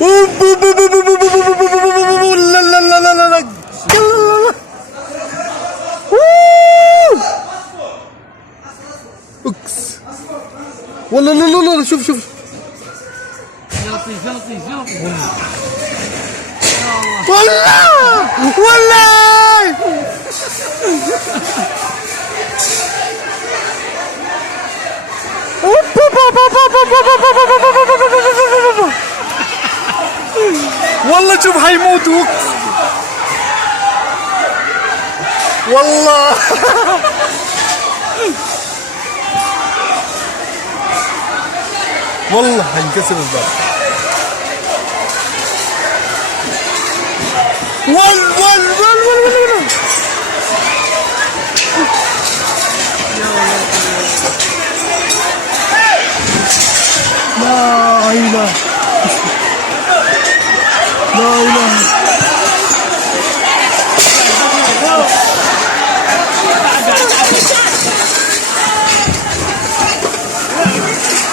لا لا لا لا لا لا. اكس والله. لا لا لا. شوف شوف والله والله. والله شوف حيموتوا والله. والله حينكسر الباب. وال لا اله لا اله